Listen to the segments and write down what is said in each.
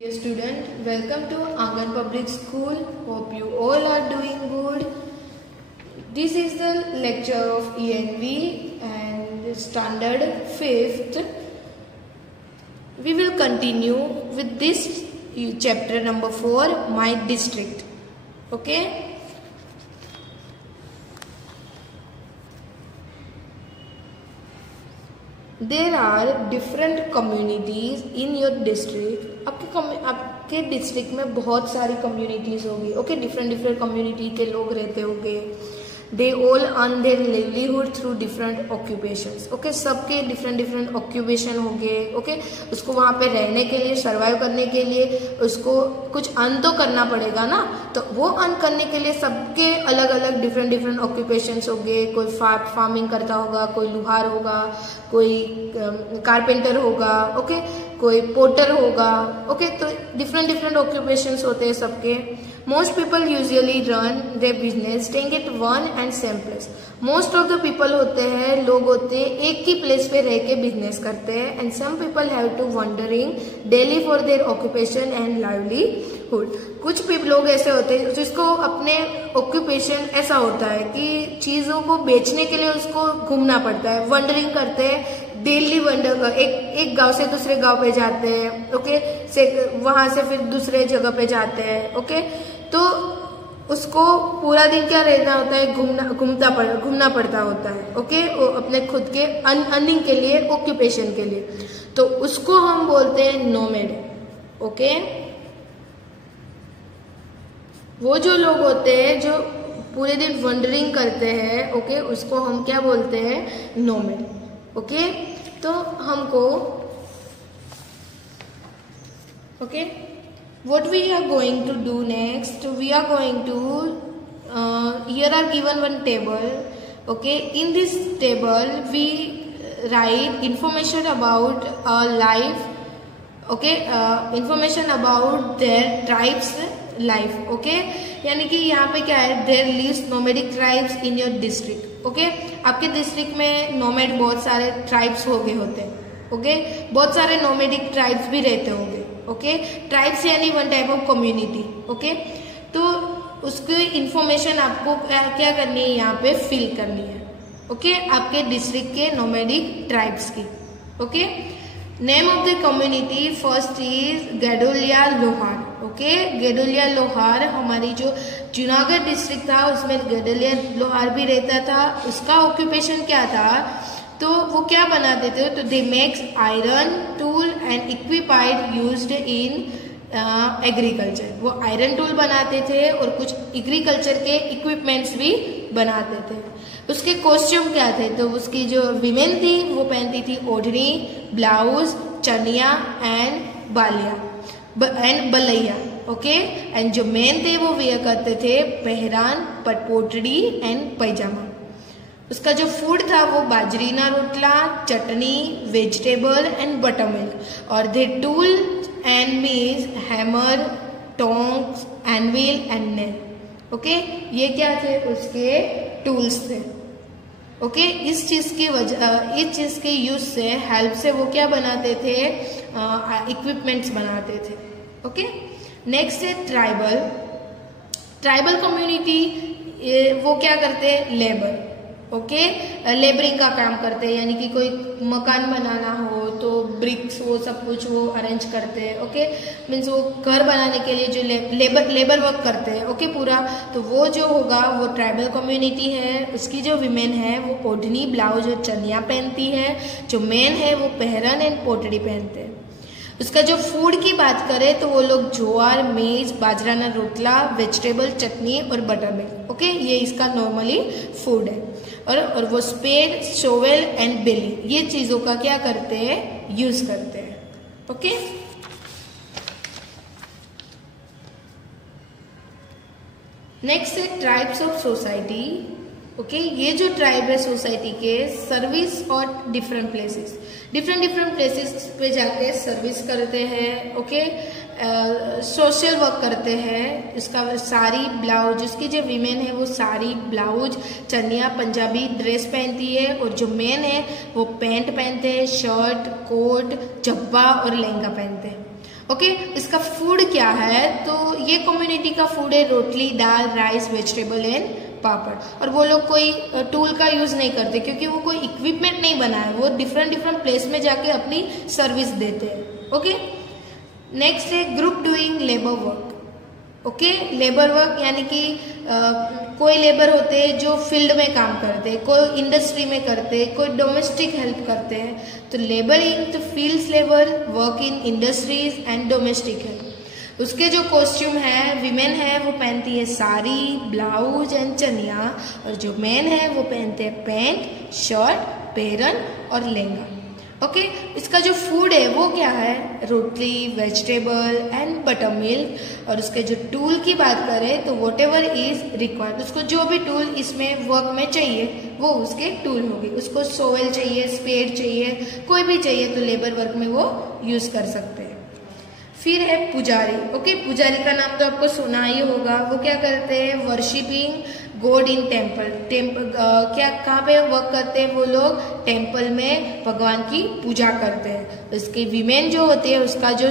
Dear student, welcome to Angan Public School. Hope you all are doing good. This is the lecture of ENV and standard 5th. We will continue with this chapter number 4, My District. Okay. There are different communities in your district. आपके district में बहुत सारी communities होगी. Okay, different community के लोग रहते होंगे. They all earn there livelihood through different occupations. Okay, सबके डिफरेंट ऑक्यूपेशन होंगे. ओके, उसको वहाँ पे रहने के लिए, सर्वाइव करने के लिए उसको कुछ अर्न तो करना पड़ेगा ना. तो वो अर्न करने के लिए सबके अलग अलग डिफरेंट ऑक्यूपेशंस होंगे. कोई फार्मिंग करता होगा, कोई लुहार होगा, कोई कारपेंटर होगा. ओके, कोई पोर्टर होगा. ओके, तो डिफरेंट ऑक्यूपेशंस होते हैं सबके. Most people usually run their business staying at one and same place. Most of the people होते हैं, लोग होते हैं, एक ही प्लेस पे रह के बिजनेस करते हैं. And some people have to wandering daily for their occupation and livelihood. कुछ लोग ऐसे होते हैं जिसको अपने ऑक्यूपेशन ऐसा होता है कि चीजों को बेचने के लिए उसको घूमना पड़ता है. वंडरिंग करते हैं, डेली वंडर, एक गांव से दूसरे गांव पे जाते हैं. ओके, वहां से फिर दूसरे जगह पे जाते हैं. ओके, तो उसको पूरा दिन क्या रहना होता है, घूमना पड़ता होता है. ओके, अपने खुद के अर्निंग के लिए, ऑक्यूपेशन के लिए. तो उसको हम बोलते हैं नोमैड. ओके, वो जो लोग होते हैं जो पूरे दिन वंडरिंग करते हैं, ओके, उसको हम क्या बोलते हैं, नोमैड. ओके, तो हमको okay, what we are going to do next, we are going to here are given one table. Okay, in this table we write information about life. Okay, information about their tribes life. Okay, यानी कि यहाँ पे क्या है, there lives nomadic tribes in your district. Okay, आपके district में nomad बहुत सारे ट्राइब्स हो गए होते हैं. ओके, बहुत सारे नोमैडिक ट्राइब्स भी रहते होंगे. ओके, ट्राइब्स यानी one type of community. Okay, तो उसकी इंफॉर्मेशन आपको क्या करनी है, यहाँ पे फिल करनी है. ओके, आपके डिस्ट्रिक्ट के नोमैडिक ट्राइब्स की. Okay, name of the community first is Gadoliya Lohar. Okay, गैडोलिया लोहार हमारी जो जूनागढ़ डिस्ट्रिक्ट था उसमें गैडोलिया लोहार भी रहता था. उसका ऑक्यूपेशन क्या था, तो वो क्या बनाते थे, तो दे makes iron tool and equipped used in agriculture. वो आयरन टूल बनाते थे और कुछ एग्रीकल्चर के इक्विपमेंट्स भी बनाते थे. उसके कॉस्ट्यूम क्या थे, तो उसकी जो विमेन थी वो पहनती थी ओढ़नी, blouse, chaniya and Ballia and Balayya. Okay, and जो मेन थे वो वेयर करते थे पहरान, पटपोटड़ी एंड पैजामा. उसका जो फूड था वो बाजरीना रोटला, चटनी, वेजिटेबल एंड बटर मिल्क. और they tool and means hammer, tongs, anvil and nail. Okay, ये क्या थे, उसके टूल्स थे. ओके, इस चीज के यूज से, हेल्प से वो क्या बनाते थे, इक्विपमेंट्स बनाते थे. ओके, नेक्स्ट है ट्राइबल कम्युनिटी. वो क्या करते हैं, लेबर. ओके, लेबरिंग का काम करते हैं, यानी कि कोई मकान बनाना हो तो ब्रिक्स वो सब कुछ वो अरेंज करते हैं. ओके, मीन्स वो घर बनाने के लिए जो लेबर वर्क करते हैं. ओके, पूरा. तो वो जो होगा वो ट्राइबल कम्युनिटी है. उसकी जो विमेन है वो ओढ़नी, ब्लाउज और चनिया पहनती है. जो मेन है वो पहरन एंड पोटड़ी पहनते हैं. उसका जो फूड की बात करें तो वो लोग ज्वार, मेज, बाजराना रोटला, वेजिटेबल, चटनी और बटर मिल्क. ओके, ये इसका नॉर्मली फूड है. और वो स्पेड, शोवेल एंड बेली, ये चीजों का क्या करते हैं, यूज करते हैं. ओके, नेक्स्ट है ट्राइब्स ऑफ सोसाइटी. ओके, ये जो ट्राइब है सोसाइटी के, सर्विस और डिफरेंट प्लेसेस पे जाके सर्विस करते हैं. ओके, सोशल वर्क करते हैं. इसका साड़ी, ब्लाउज, उसकी जो वीमेन है वो साड़ी, ब्लाउज, चनिया, पंजाबी ड्रेस पहनती है. और जो मेन है वो पैंट पहनते हैं, शर्ट, कोट, जब्बा और लहंगा पहनते हैं. ओके, इसका फूड क्या है, तो ये कम्युनिटी का फूड है रोटली, दाल, राइस, वेजिटेबल एंड पापड़। और वो लोग कोई टूल का यूज नहीं करते क्योंकि वो कोई इक्विपमेंट नहीं बना है, वो डिफरेंट डिफरेंट प्लेस में जाके अपनी सर्विस देते हैं। ओके, नेक्स्ट है group doing labour work. Okay, labour work यानी कि कोई लेबर होते हैं जो फील्ड में काम करते हैं, कोई इंडस्ट्री में करते हैं, कोई डोमेस्टिक हेल्प करते हैं। तो लेबर इन तो fields labour, work in industries and domestic help. उसके जो कॉस्ट्यूम है, विमेन है वो पहनती है साड़ी, ब्लाउज एंड चनिया, और जो मैन है वो पहनते हैं पैंट, शर्ट, पेरन और लहंगा। ओके, इसका जो फूड है वो क्या है, रोटली, वेजिटेबल एंड बटर मिल्क। और उसके जो टूल की बात करें तो वॉट एवर इज रिक्वायर्ड, उसको जो भी टूल इसमें वर्क में चाहिए वो उसके टूल होंगे। उसको सोवेल चाहिए, स्पेड चाहिए, कोई भी चाहिए तो लेबर वर्क में वो यूज कर सकते हैं। फिर है पुजारी। ओके, पुजारी का नाम तो आपको सुना ही होगा। वो क्या करते हैं, वर्शिपिंग गॉड इन टेम्पल। क्या कहाँ पे वर्क करते हैं वो लोग, टेम्पल में भगवान की पूजा करते हैं। उसके विमेन जो होती है उसका जो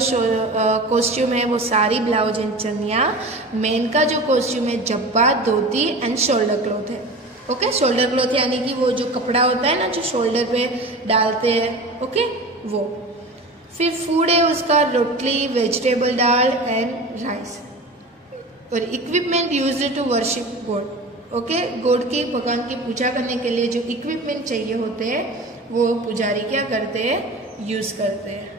कॉस्ट्यूम है वो sari, blouse and chaniya. Main का जो कॉस्ट्यूम है जब्बा, धोती एंड शोल्डर क्लॉथ है। ओके, शोल्डर क्लॉथ यानी कि वो जो कपड़ा होता है ना जो शोल्डर पे डालते हैं, ओके वो। फिर फूड है उसका rotli, vegetable, dal and rice. और equipment used to worship god. Okay, god की, भगवान की पूजा करने के लिए जो इक्विपमेंट चाहिए होते हैं वो पुजारी क्या करते हैं, यूज करते हैं।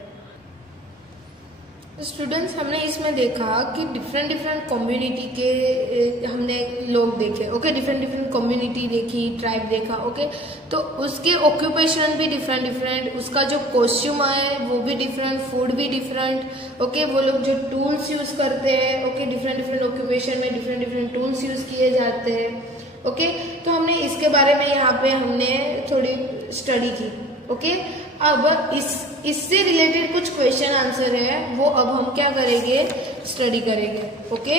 स्टूडेंट्स, हमने इसमें देखा कि डिफरेंट डिफरेंट कम्युनिटी के हमने लोग देखे। ओके, डिफरेंट डिफरेंट कम्युनिटी देखी, ट्राइब देखा। ओके, तो उसके ऑक्यूपेशन भी डिफरेंट डिफरेंट, उसका जो कॉस्ट्यूम है वो भी डिफरेंट, फूड भी डिफरेंट। ओके, वो लोग जो टूल्स यूज करते हैं, ओके, डिफरेंट डिफरेंट ऑक्यूपेशन में डिफरेंट डिफरेंट टूल्स यूज किए जाते हैं। ओके, तो हमने इसके बारे में यहाँ पे हमने थोड़ी स्टडी की। ओके, अब इससे रिलेटेड कुछ क्वेश्चन आंसर है वो अब हम क्या करेंगे, स्टडी करेंगे। Okay,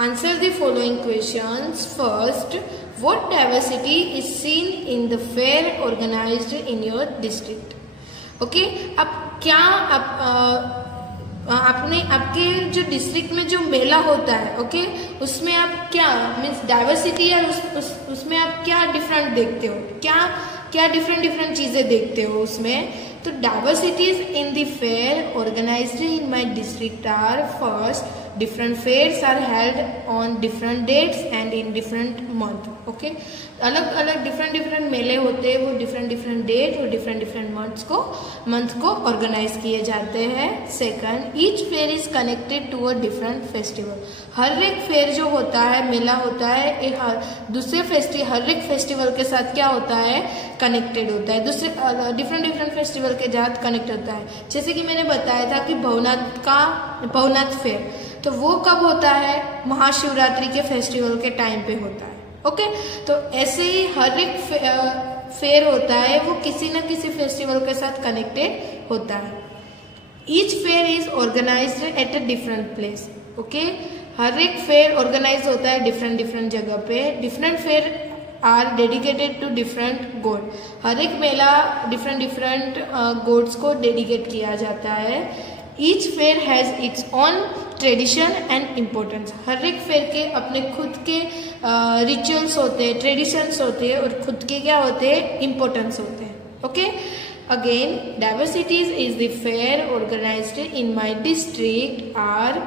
answer the following questions. First, what diversity is seen in the fair organized in your district. Okay, अब क्या आपने आपके जो डिस्ट्रिक्ट में जो मेला होता है, ओके, उसमें आप क्या मीन्स डाइवर्सिटी है, उसमें आप क्या डिफरेंट देखते हो, क्या डिफरेंट डिफरेंट चीजें देखते हो उसमें। तो diversities in the fair organized in my district are, first, different fairs are held on different dates and in different month. Okay, अलग अलग डिफरेंट मेले होते हैं, वो डिफरेंट डेट और डिफरेंट मंथ को ऑर्गेनाइज किए जाते हैं। Second, each fair is connected to a different festival. हर एक फेयर जो होता है, मेला होता है, दूसरे हर एक फेस्टिवल के साथ क्या होता है, कनेक्टेड होता है, दूसरे डिफरेंट फेस्टिवल के साथ कनेक्ट होता है। जैसे कि मैंने बताया था कि भवनाथ फेयर, तो वो कब होता है, महाशिवरात्रि के फेस्टिवल के टाइम पे होता है। ओके, तो ऐसे ही हर एक फेयर होता है वो किसी न किसी फेस्टिवल के साथ कनेक्टेड होता है। Each fair is organised at a different place. Okay, हर एक फेयर ऑर्गेनाइज होता है डिफरेंट जगह पे। Different fair are dedicated to different god. हर एक मेला डिफरेंट गॉड्स को डेडिकेट किया जाता है। Each fair has its own tradition and importance. हर एक फेयर के अपने खुद के रिचुअल्स होते हैं, ट्रेडिशंस होते हैं, और खुद के क्या होते हैं, इम्पोर्टेंस होते हैं। Okay, again diversities is the fair organized in my district are,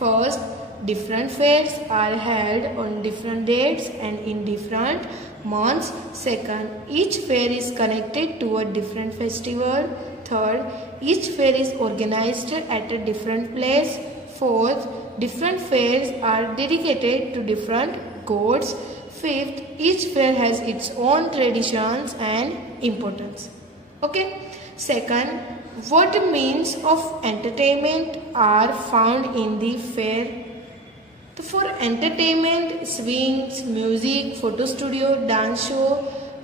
first, different fairs are held on different dates and in different months. Second, each fair is connected to a different festival. Third, each fair is organized at a different place. Fourth, different fairs are dedicated to different gods. Fifth, each fair has its own traditions and importance. Okay. Second, what means of entertainment are found in the fair? तो for entertainment, swings, music, photo studio, dance show,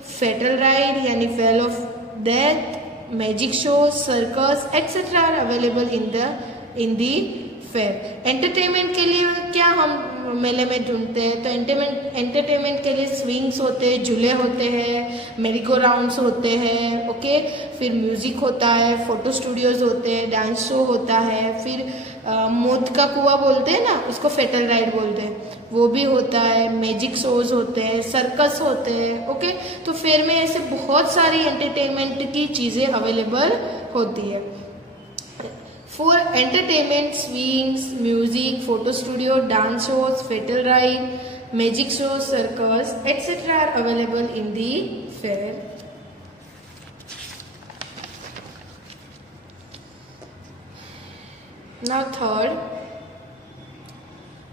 fatal ride यानी well of death, magic show, circus etcetera are available in the fair. Entertainment के लिए क्या हम मेले में ढूंढते हैं। तो एंटरटेनमेंट के लिए स्विंग्स होते हैं, झूले होते हैं, मेरी गो राउंड्स होते हैं, ओके। फिर म्यूजिक होता है, फोटो स्टूडियोज होते हैं, डांस शो होता है, फिर मौत का कुआं बोलते हैं ना, उसको फेटल राइड बोलते हैं, वो भी होता है, मैजिक शोज होते हैं, सर्कस होते हैं, ओके। तो फेयर में ऐसे बहुत सारी एंटरटेनमेंट की चीज़ें अवेलेबल होती है। For entertainment swings, music, photo studio, dance shows, fatal ride, magic show, circus etc. are available in the fair. Now third,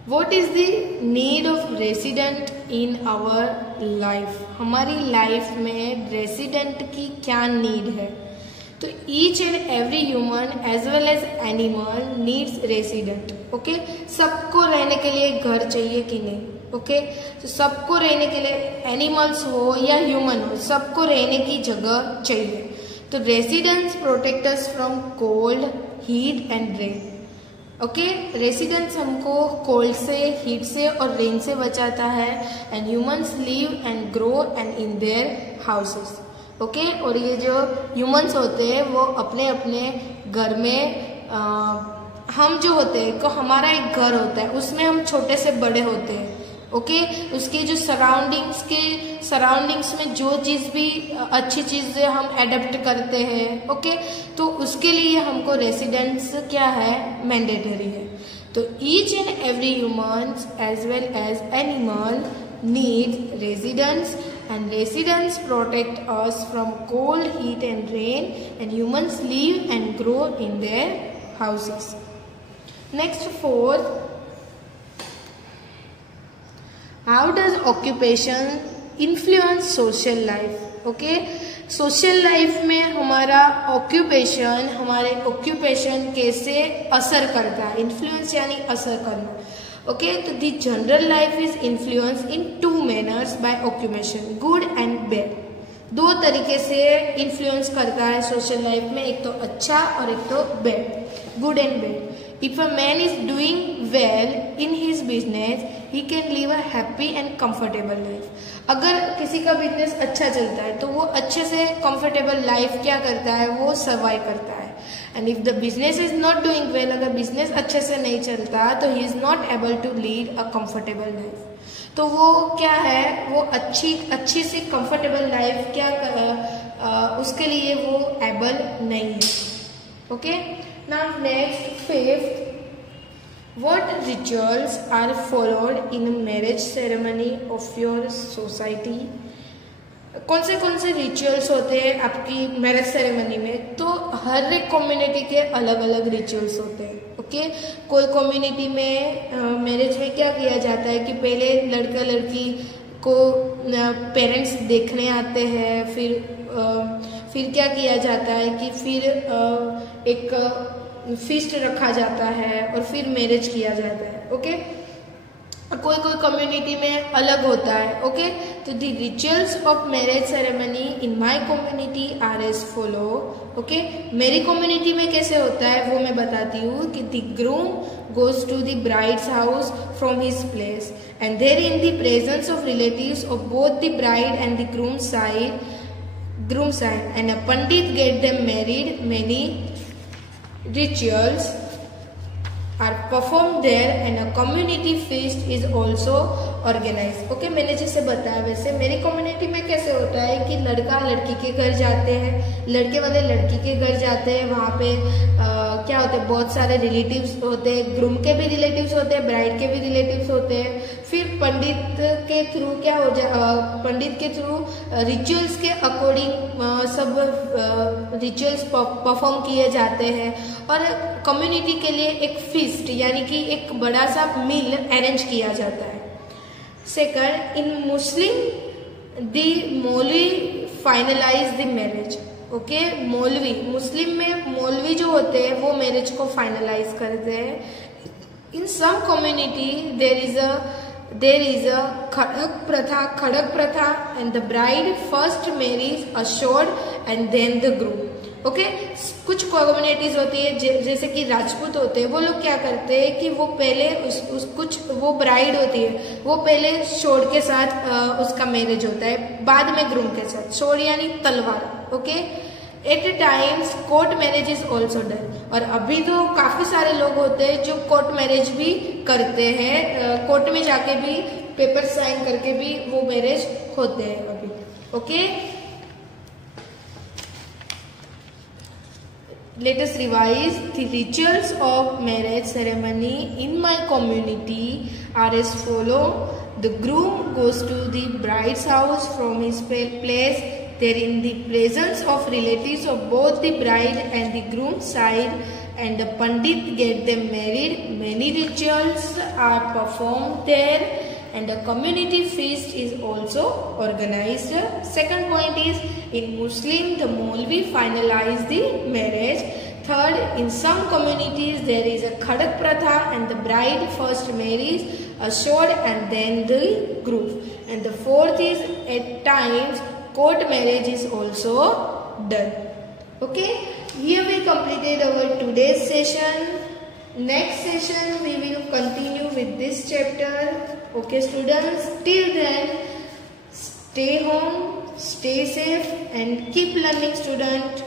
what is the need of resident in our life? हमारी life में resident की क्या need है? तो each and every human as well as animal needs resident, okay. सबको रहने के लिए घर चाहिए कि नहीं, ओके। तो सबको रहने के लिए, एनिमल्स हो या ह्यूमन हो, सबको रहने की जगह चाहिए। तो residents protect us from cold, heat and rain, okay. Residents हमको कोल्ड से, हीट से और रेन से बचाता है। And humans live and grow and in their houses, okay. और ये जो ह्यूमंस होते हैं वो अपने अपने घर में हम जो होते हैं, तो हमारा एक घर होता है, उसमें हम छोटे से बड़े होते हैं, ओके। उसके जो सराउंडिंग्स में जो चीज़ भी अच्छी चीज़ें हम एडेप्ट करते हैं, ओके। तो उसके लिए हमको रेसिडेंस क्या है, मैंडेटरी है। तो each and every humans as well as animal need residence and residents protect us from cold, heat and rain, and humans live and grow in their houses. Next, fourth, how does occupation influence social life? Okay, social life में हमारा occupation, हमारे occupation कैसे असर करता है? Influence यानी असर करना, ओके। तो the general life is influence in two manners by occupation, good and bad. दो तरीके से इन्फ्लुएंस करता है सोशल लाइफ में, एक तो अच्छा और एक तो bad, good and bad. If a man is doing well in his business he can live a happy and comfortable life. अगर किसी का बिजनेस अच्छा चलता है तो वो अच्छे से कंफर्टेबल लाइफ क्या करता है, वो सर्वाइव करता है। And if the business is not doing well, अगर बिजनेस अच्छे से नहीं चलता तो he is not able to lead a comfortable life. तो वो क्या है, वो अच्छी सी कंफर्टेबल लाइफ क्या उसके लिए वो एबल नहीं है, okay. Now next, fifth, what rituals are followed in a marriage ceremony of your society? कौन से रिचुअल्स होते हैं आपकी मैरिज सेरेमनी में? तो हर एक कम्युनिटी के अलग अलग रिचुअल्स होते हैं, ओके। कोई कम्युनिटी में मैरिज में क्या किया जाता है कि पहले लड़का लड़की को पेरेंट्स देखने आते हैं, फिर क्या किया जाता है कि फिर एक फीस्ट रखा जाता है और फिर मैरिज किया जाता है, ओके। कोई कम्युनिटी में अलग होता है, ओके। तो the rituals of marriage ceremony in my community are as follow, okay. मेरी कम्युनिटी में कैसे होता है वो मैं बताती हूँ कि the groom goes to the bride's house from his place and there in the presence of relatives of both the bride and the groom side and a pandit get them married. Many rituals are performed there and a community feast is also organized, okay। मैंने जैसे बताया वैसे मेरी community में कैसे होता है कि लड़का लड़की के घर जाते हैं, लड़के वाले लड़की के घर जाते हैं, वहाँ पे क्या होता है, बहुत सारे रिलेटिव्स होते हैं, ग्रूम के भी रिलेटिव्स होते हैं, ब्राइड के भी रिलेटिव्स होते हैं। फिर पंडित के थ्रू क्या हो पंडित के थ्रू रिचुअल्स के अकॉर्डिंग सब रिचुअल्स परफॉर्म किए जाते हैं और कम्युनिटी के लिए एक फीस्ट यानी कि एक बड़ा सा मील अरेंज किया जाता है। सेकंड, इन मुस्लिम द मौलवी फाइनलाइज द मैरिज, ओके। मौलवी, मुस्लिम में मौलवी जो होते हैं वो मैरिज को फाइनलाइज करते हैं। इन सम कम्युनिटी there is a खड़क प्रथा and the bride first marries assured and then the groom, okay. कुछ कम्युनिटीज होती है जैसे कि राजपूत होते हैं, वो लोग क्या करते हैं कि वो पहले वो ब्राइड होती है वो पहले शोर के साथ उसका मैरिज होता है, बाद में ग्रूम के साथ। शोर यानी तलवार, okay. At times court marriage is also done, और अभी तो काफी सारे लोग होते हैं जो कोर्ट मैरिज भी करते हैं, कोर्ट में जाके भी पेपर साइन करके भी वो मैरिज होते हैं अभी, okay. Let us revise. The rituals of marriage ceremony in my community are as follow. The groom goes to the bride's house from his place. There in the presence of relatives of both the bride and the groom's side, and the pandit get them married. Many rituals are performed there, and a community feast is also organized. Second point is, in Muslim the Maulvi finalize the marriage. Third, in some communities there is a khadak pratha and the bride first marries a shod and then the groom. And the fourth is, at times court marriage is also done. Okay, here we completed our today's session. Next session we will continue with this chapter. Okay students, till then stay home, stay safe and keep learning student.